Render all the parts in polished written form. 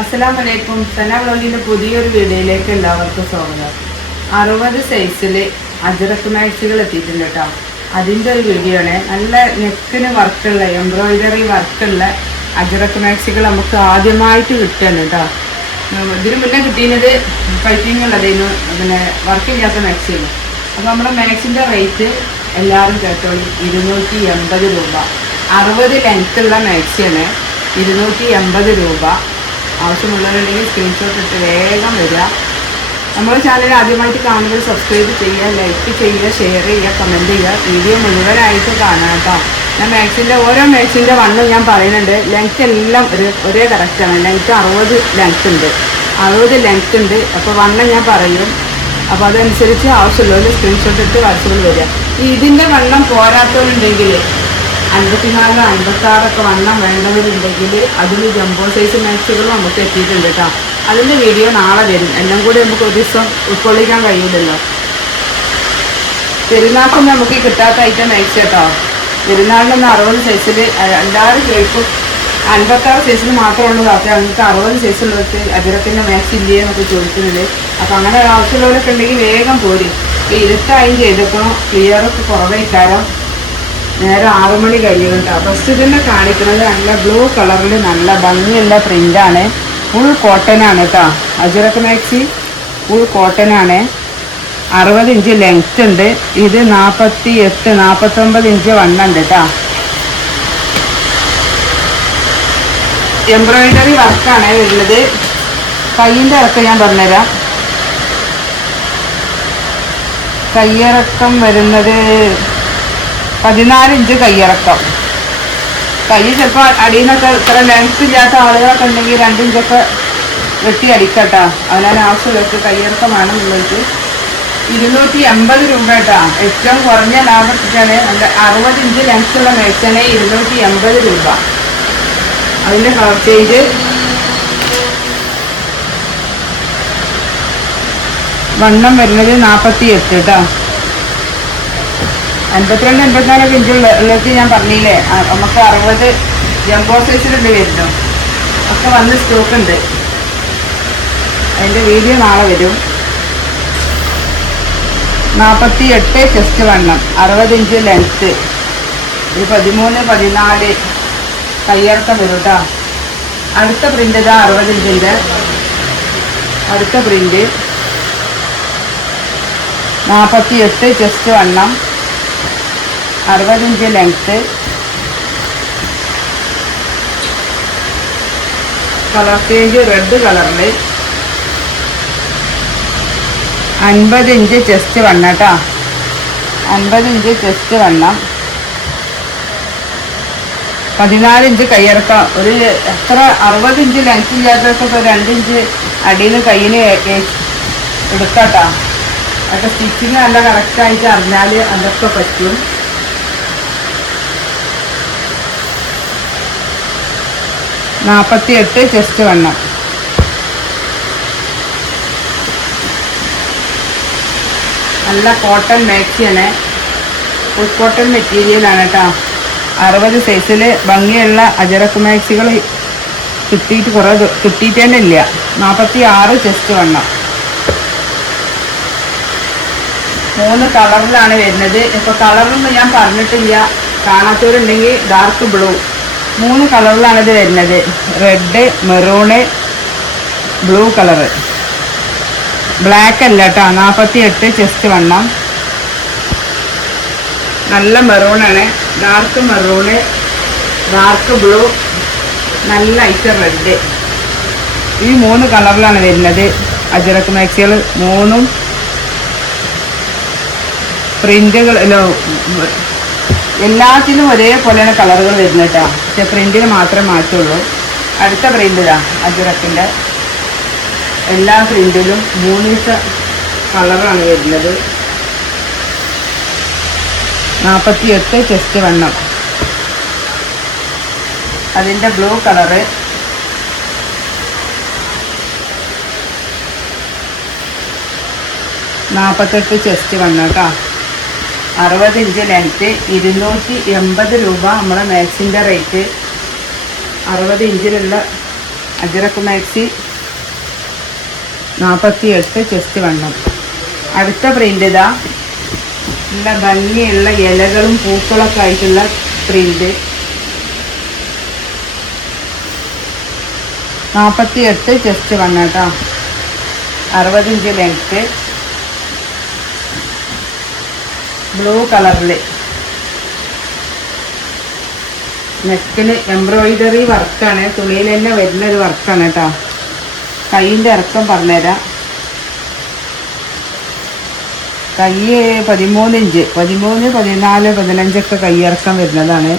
അസ്സലാമലൈക്കും. സന വ്ലോഗിൻ്റെ പുതിയൊരു വീഡിയോയിലേക്ക് എല്ലാവർക്കും സ്വാഗതം. 60 സൈസിൽ അജ്രക്ക് മാക്സികൾ എത്തിയിട്ടുണ്ട് കേട്ടോ. അതിൻ്റെ ഒരു വീഡിയോ ആണ്. നല്ല നെക്കിന് വർക്കുള്ള എംബ്രോയിഡറി വർക്കുള്ള അജ്രക്ക് മാക്സികൾ നമുക്ക് ആദ്യമായിട്ട് കിട്ടുകയാണ് കേട്ടോ. ഇതിന് മുന്നേ കിട്ടിയത് പൈപ്പിംഗ് ഉള്ളതായിരുന്നു, പിന്നെ വർക്കില്ലാത്ത മാക്സിയാണ്. അപ്പോൾ നമ്മുടെ മാക്സിൻ്റെ റേറ്റ് എല്ലാവരും കേട്ടോളൂ, 280 രൂപ. 60 ലെങ്ത്തുള്ള മാക്സിയാണ്, 280 രൂപ. ആവശ്യമുള്ളവരുണ്ടെങ്കിൽ സ്ക്രീൻഷോട്ട് ഇട്ട് വേഗം വരിക. നമ്മുടെ ചാനൽ ആദ്യമായിട്ട് കാണുമ്പോൾ സബ്സ്ക്രൈബ് ചെയ്യുക, ലൈക്ക് ചെയ്യുക, ഷെയർ ചെയ്യുക, കമൻറ്റ് ചെയ്യുക. വീഡിയോ മുഴുവനായിട്ട് കാണാം കേട്ടോ. ഞാൻ ഓരോ മാക്സിൻ്റെ വണ്ണം ഞാൻ പറയുന്നുണ്ട്. ലെങ്ത്ത് എല്ലാം ഒരേ കറക്റ്റാണ്. ലെങ്ത്ത് 60 ലെങ്ത്ത് ഉണ്ട്, 60 ലെങ്ത്ത് ഉണ്ട്. അപ്പോൾ വണ്ണം ഞാൻ പറയും. അപ്പോൾ അതനുസരിച്ച് ആവശ്യമുള്ളവർ സ്ക്രീൻഷോട്ട് ഇട്ട് വാട്സപ്പിൽ വരിക. ഇതിൻ്റെ വണ്ണം പോരാത്തവരുണ്ടെങ്കിൽ 54, 56 വണ്ണം വേണ്ടവരുണ്ടെങ്കിൽ അതിൽ ജംബോ സൈസ് മാക്സികളും നമുക്ക് എത്തിയിട്ടുണ്ട് കേട്ടോ. അതിൻ്റെ വീഡിയോ നാളെ വരും. എല്ലാം കൂടി നമുക്ക് ഒരു ദിവസം ഉൾക്കൊള്ളിക്കാൻ കഴിയില്ലല്ലോ. പെരുന്നാൾക്കും നമുക്ക് കിട്ടാത്ത ഐറ്റം മാക്സി കേട്ടോ. പെരുന്നാളിനൊന്ന് 60 സൈസിൽ എല്ലാവരും കേൾക്കും. 56 സൈസിൽ മാത്രമുള്ളൂ കാത്ത. നിങ്ങൾക്ക് 60 സൈസുള്ളവർക്ക് അജ്രക്കിൻ്റെ മാക്സി ഇല്ലേ എന്നൊക്കെ ചോദിക്കുന്നത്. അപ്പോൾ അങ്ങനെ ആവശ്യമുള്ളവരൊക്കെ ഉണ്ടെങ്കിൽ വേഗം പോരും. ഇപ്പോൾ ഇരുട്ടായും ചെയ്തേക്കണം, ക്ലിയറൊക്കെ കുറവായിക്കാരം. നേരെ 6 മണി കഴിയുന്നുണ്ട്. ഫസ്റ്റ് തന്നെ കാണിക്കുന്നത് നല്ല ബ്ലൂ കളറിൽ നല്ല ഭംഗിയുള്ള പ്രിൻ്റാണ്. ഫുൾ കോട്ടനാണ് കേട്ടോ. Ajrakh maxi full കോട്ടനാണ്. 60 inch length ഉണ്ട്. ഇത് 48, 49 ഇഞ്ച് വണ്ണം ഉണ്ട് കേട്ടോ. എംബ്രോയിഡറി വർക്കാണ് വരുന്നത്. കയ്യിൻ്റെ ഇറക്കം ഞാൻ പറഞ്ഞുതരാം. കയ്യിറക്കം വരുന്നത് 14 ഇഞ്ച് കയ്യിറക്കം. കൈ ചിലപ്പോൾ അടിയിൽ നിന്നൊക്കെ ഇത്ര ലെങ്ത്ത് ഇല്ലാത്ത ആളുകളൊക്കെ ഉണ്ടെങ്കിൽ 2 ഇഞ്ചൊക്കെ വെട്ടി അടിക്കട്ടോ. അതിനാണ് ആവശ്യമുള്ളവർക്ക് കയ്യിറക്കം വേണമെന്നുള്ളത്. 280 രൂപ കേട്ടോ. ഏറ്റവും കുറഞ്ഞ ലാഭത്തിലാണ്. നല്ല 60 ഇഞ്ച് ലെങ്ത്തുള്ള മേച്ചാണ് 280 രൂപ. അതിൻ്റെ കളർ ചേഞ്ച് വണ്ണം വരുന്നത് 48 കേട്ടോ. 52, 54 ഇഞ്ചുള്ളവർക്ക് ഞാൻ പറഞ്ഞില്ലേ, നമുക്ക് 60 ജംബോ സൈസിലുണ്ട് വരുന്നു. ഒക്കെ വന്ന് സ്റ്റോക്ക് ഉണ്ട്. അതിൻ്റെ വീഡിയോ നാളെ വരും. 48 ചെസ്റ്റ് വണ്ണം, 60 ഇഞ്ച് ലെങ്ത്ത്. ഒരു 13, 14 കയ്യിറക്കം വരും കേട്ടോ. അടുത്ത പ്രിൻ്റ് ഇതാ 60 ഇഞ്ചിൻ്റെ അടുത്ത പ്രിൻ്റ്. 48 ചെസ്റ്റ് വണ്ണം, 60 inch length. Colour change red കളറിൽ. 50 ഇഞ്ച് ചെസ്റ്റ് വണ്ണം കേട്ടോ. 50 ഇഞ്ച് ചെസ്റ്റ് വണ്ണം, 14 ഇഞ്ച് കയ്യിറക്കം. ഒരു എത്ര 60 ഇഞ്ച് ലെങ്ത്ത് ഇല്ലാത്തവർക്കൊക്കെ 2 ഇഞ്ച് അടിയിൽ കയ്യിന് എടുക്കാട്ടോ. അതൊക്കെ സ്റ്റിച്ചിങ് നല്ല കറക്റ്റായിട്ട് അറിഞ്ഞാൽ അതൊക്കെ പറ്റും. 48 ചെസ്റ്റ് വണ്ണം. നല്ല കോട്ടൺ മാക്സിയാണ്. ഫുൾ കോട്ടൺ മെറ്റീരിയലാണ് കേട്ടോ. 60 സൈസിൽ ഭംഗിയുള്ള അജ്രക്ക് മാക്സികൾ കിട്ടിയിട്ട് കിട്ടിയിട്ട് തന്നെ ഇല്ല. 46 ചെസ്റ്റ് വണ്ണം. 3 കളറിലാണ് വരുന്നത്. ഇപ്പോൾ കളറൊന്നും ഞാൻ പറഞ്ഞിട്ടില്ല, കാണാത്തവരുണ്ടെങ്കിൽ ഡാർക്ക് ബ്ലൂ. 3 കളറിലാണ് ഇത് വരുന്നത്. Red, maroon, blue colour. Black അല്ല കേട്ടോ. 48 ചെസ്റ്റ് വണ്ണം. നല്ല മെറൂണാണ്. ഡാർക്ക് മെറൂണ്, ഡാർക്ക് ബ്ലൂ, നല്ല ഐറ്റം റെഡ്. ഈ 3 കളറിലാണ് വരുന്നത് അജ്രക്ക് മാക്സികൾ. 3ഉം പ്രിൻ്റുകൾ എല്ലാത്തിനും ഒരേപോലെയാണ് കളറുകൾ വരുന്നത് കേട്ടോ. പക്ഷെ പ്രിൻറ്റിന് മാത്രമേ മാറ്റുള്ളൂ. അടുത്ത പ്രിൻ്റ് ഇതാ അജ്രക്കിൻ്റെ. എല്ലാ പ്രിൻറ്റിലും 3 കളറാണ് വരുന്നത്. 48 ചെസ്റ്റ് വണ്ണം. അതിൻ്റെ ബ്ലൂ കളറ്. 48 ചെസ്റ്റ് വണ്ണം കേട്ടോ. 60 ഇഞ്ച് ലെങ്ത്ത്. 280 രൂപ നമ്മളെ മാക്സിൻ്റെ റേറ്റ്. 60 ഇഞ്ചിലുള്ള അജ്രക് മാക്സി 48 ചെസ്റ്റ് വണ്ണം. അടുത്ത പ്രിൻ്റ് ഇതാ, നല്ല ഭംഗിയുള്ള ഇലകളും പൂക്കളൊക്കെ ആയിട്ടുള്ള പ്രിൻ്റ്. 48 ചെസ്റ്റ് വണ്ണം കേട്ടോ. 60 ഇഞ്ച് ലെങ്ത്ത്. ബ്ലൂ കളറിൽ നെക്കിന് എംബ്രോയിഡറി വർക്കാണ്, തുണിയിൽ തന്നെ വരുന്നൊരു വർക്കാണ് കേട്ടോ. കൈയിൻ്റെ ഇറക്കം പറഞ്ഞുതരാം. കൈ 13 ഇഞ്ച്, 13, 14, 15 കൈ ഇറക്കം വരുന്നതാണ്.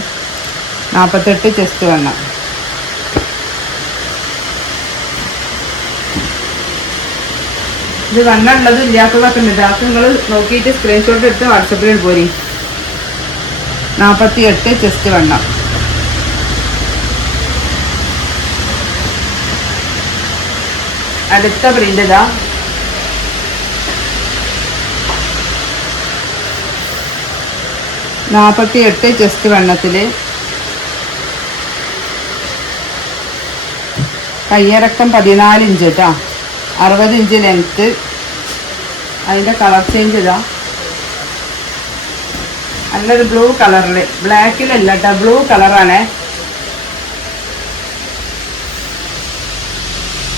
48 ചെസ്റ്റ് വണ്ണം. ഇത് വണ്ണുള്ളതും ഇല്ലാത്തതൊക്കെ ഉണ്ട്. അതൊക്കെ നിങ്ങൾ നോക്കിയിട്ട് സ്ക്രീൻഷോട്ട് എടുത്ത് വാട്സപ്പിൽ പോരി. 48 ചെസ്റ്റ് വണ്ണം. അടുത്ത പ്രിന്റ് ഇതാ, നാൽപ്പത്തിയെട്ട് ചെസ്റ്റ് വണ്ണത്തില് കയ്യിറക്കം 14 ഇഞ്ച് കേട്ടോ. 60 ഇഞ്ച് ലെങ്ത്ത്. അതിൻ്റെ കളർ ചേഞ്ച് ഇതാ, നല്ലൊരു ബ്ലൂ കളറിൽ, ബ്ലാക്കിലല്ല കേട്ടോ, ബ്ലൂ കളറാണ്.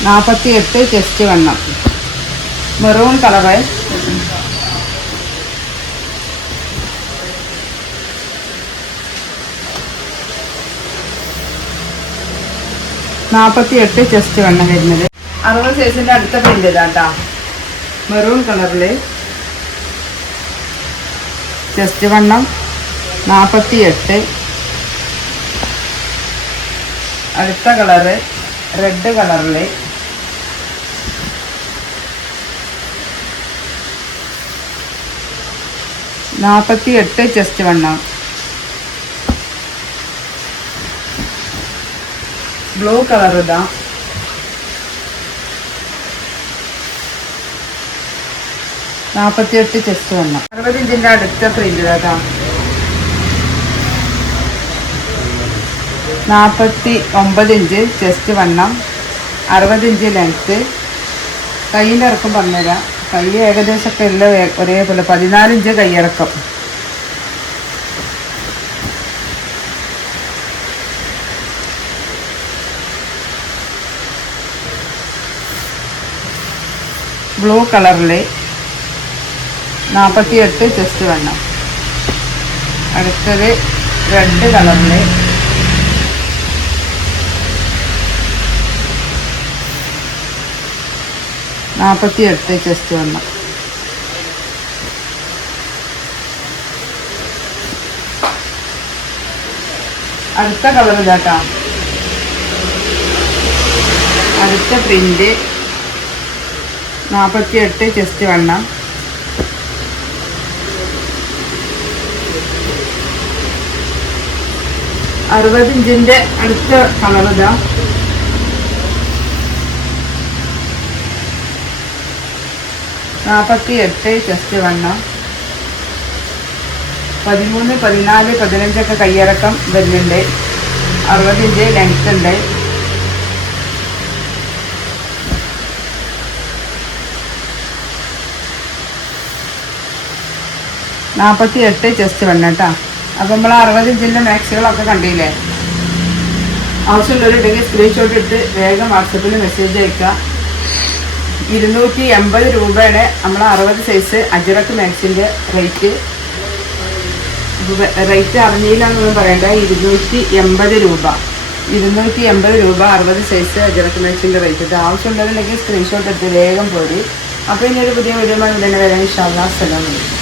48 ചെസ്റ്റ് വണ്ണം. Maroon colour. നാൽപ്പത്തിയെട്ട് ചെസ്റ്റ് വണ്ണം വരുന്നത്. 60 സൈസിൻ്റെ അടുത്ത പ്രിൻ്റ് ഇതാട്ടോ, മെറൂൺ കളറിൽ. ചെസ്റ്റ് വണ്ണം 48. അടുത്ത കളറ് റെഡ് കളറിൽ. 48 ചെസ്റ്റ് വണ്ണം. ബ്ലൂ കളർ ഇതാ, 48 ചെസ്റ്റ് വണ്ണം. 60 ഇഞ്ചിൻ്റെ അടുത്ത പ്രിന്റ് ഇതാ, 49 ഇഞ്ച് ചെസ്റ്റ് വണ്ണം. 60 ഇഞ്ച് ലെങ്ത്ത്. കൈയിൻ്റെ ഇറക്കം പറഞ്ഞുതരാം. കൈ ഏകദേശമൊക്കെ എല്ലാം ഒരേപോലെ 14 ഇഞ്ച് കൈയിറക്കം. ബ്ലൂ കളറിൽ 48 ചെസ്റ്റ് വണ്ണം. അടുത്തത് റെഡ് കളറിൽ 48 ചെസ്റ്റ് വണ്ണം. അടുത്ത കളർ ഇതാട്ടോ, അടുത്ത പ്രിന്റ് 48 ചെസ്റ്റ് വണ്ണം. അറുപത് ഇഞ്ചിൻ്റെ അടുത്ത കളർ ഇതാ, 48 ചെസ്റ്റ് വണ്ണം. 13, 14, 15 കയ്യിറക്കം വരുന്നുണ്ട്. 60 ഇഞ്ച് ലെങ്ത് ഉണ്ട്. നാൽപ്പത്തിയെട്ട് ചെസ്റ്റ് വണ്ണം കേട്ടോ. അപ്പം നമ്മൾ 60 ഇഞ്ചിൻ്റെ മാക്സികളൊക്കെ കണ്ടില്ലേ. ആവശ്യമുള്ളവരുണ്ടെങ്കിൽ സ്ക്രീൻഷോട്ട് എടുത്ത് വേഗം വാട്സപ്പിൽ മെസ്സേജ് അയക്കുക. 280 രൂപയാണ് നമ്മൾ 60 സൈസ് അജ്രക് മാക്സിൻ്റെ റേറ്റ്. റേറ്റ് അറിഞ്ഞില്ലാന്നൊന്നും പറയണ്ട. 280 രൂപ. 280 രൂപ 60 സൈസ് അജ്രക് മാക്സിൻ്റെ റേറ്റ്. ഇത് ആവശ്യമുള്ളവരുണ്ടെങ്കിൽ സ്ക്രീൻഷോട്ട് എടുത്ത് വേഗം പോരി. അപ്പോൾ ഇനി ഒരു പുതിയ വീഡിയോ തന്നെ വരാൻ ഇൻഷാ അല്ലാഹ്. അസ്സലാമു അലൈക്കും.